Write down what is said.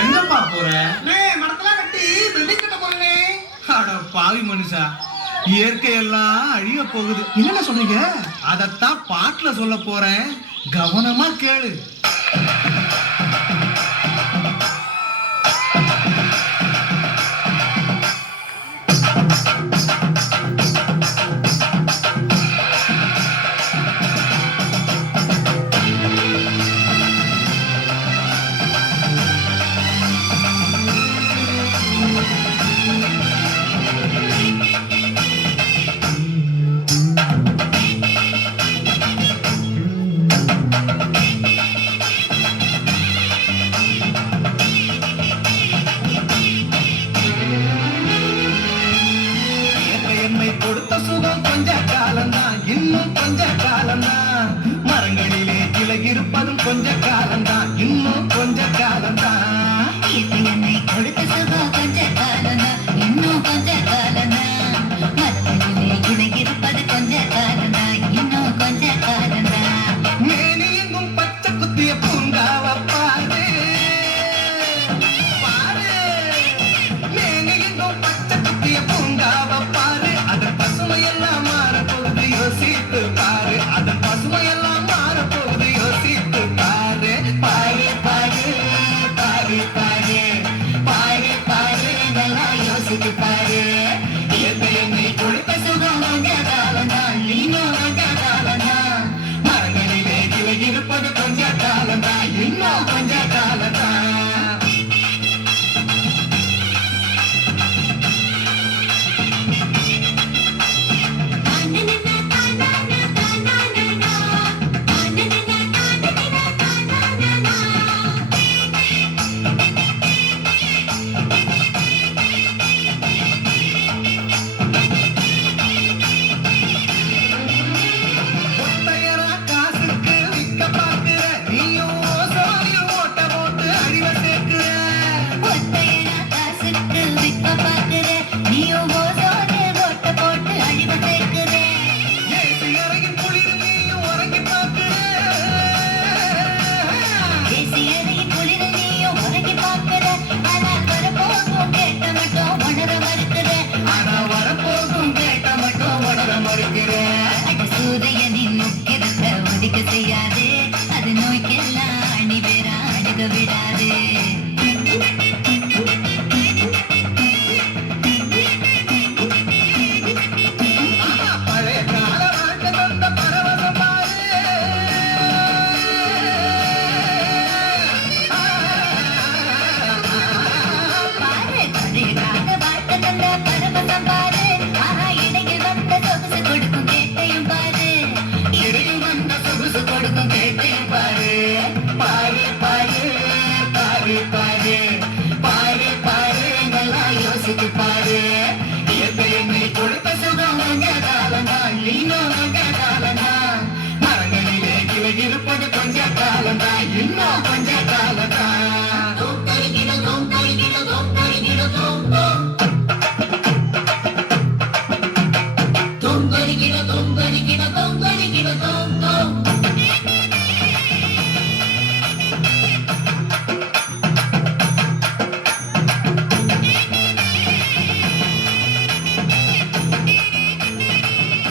எங்கப்பா போற? மரத்தெல்லாம் வெட்டி பில்டிங் கட்ட போறேனே. அட பாவி மனுஷா, இயற்கையெல்லாம் அழிய போகுது. என்னென்ன சொன்னீங்க? அதத்தான் பாட்டுல சொல்ல போறேன், கவனமா கேளு. கொடுத்த சுகம் கொஞ்ச காலம்தான், இன்னும் கொஞ்ச காலம்தான். மரங்களிலே கிளை இருப்பதும் கொஞ்ச காலம்தான், இன்னும் கொஞ்ச காலம்தான். என்னை கொடுத்த சுகம் கொஞ்ச காலம்தான், இன்னும் கொஞ்ச காலம்தான். மரங்களிலே கிளை இருப்பது கொஞ்ச காலம்தான், இன்னும் கொஞ்ச காலம்தான். மேனி எங்கும் பச்சை குத்திய பூங்காவ பாரு பாரு. மேனி எங்கும் பச்சை குத்திய பூங்காவ பாரு. அதன் பசுமையெல்லாம் மாறப்போகுது, யோசித்து பாரு. அதன் பசுமையெல்லாம் மாறப்போகுது, யோசித்து பாரு. பாரு பாரு பாரு பாரு பாரு பாரு, நல்லா யோசித்து பாரு. என்னை கொடுத்த சுகம் கொஞ்ச காலம்தான், இன்னும் கொஞ்ச காலம்தான். மரங்களிலே கிளை இருப்பது கொஞ்ச காலம்தான், இன்னும் கொஞ்ச காலம்தான். ஒத்தையரா காசுக்கு விக்க பாக்குற, நீயும் ஓசோனில் ஓட்ட போட்டு அழிவ சேர்க்கிற. ஒத்தையனா காசுக்கு விற்க பார்க்கிற, நீயும் ஓசோனு ஓட்ட போட்டு அழிவ சேர்க்கிற. ஏசி அறையின் குளிரில் நீயும் உறங்கி பார்க்கிற. தேசியரையின் குளிரில் நீயும் உறங்கி பார்க்கிற. ஆனால் வரப்போகும் கேட்ட மட்டும் உணர மறுக்கிற. ஆனா வரப்போகும் கேட்ட மட்டும் உணர மறுக்கிற. அட சூரியனின் முக்கியத்தை ஒதுக்க செய்யாது, அது நோய்க்கெல்லாம் அணி வேற அணுக விடாது. பழைய கால வாழ்க்கை தந்த பரவசம் பாரு. பாரு பழையகால வாழ்க்கை தந்த பரவசம் பாரு. ஆனா இடையில் வந்த சொகுசு கொடுக்கும் கேட்டையும் பாரு. இடையில் வந்த சொகுசு கொடுக்கும் கேட்டையும் பாரு. பாரு பாரு பாரு பாரு பாரு பாரு, நல்லா யோசித்து பாரு. இயற்கை என்னை கொடுத்த சுகம் கொஞ்ச காலம்தான், இன்னும் கொஞ்ச காலம்தான். மரங்களிலே கிளை இருப்பது கொஞ்ச காலம்தான், இன்னும் கொஞ்ச காலம்தான். தொங்கரிக்கிட தொங்கரிக்கிட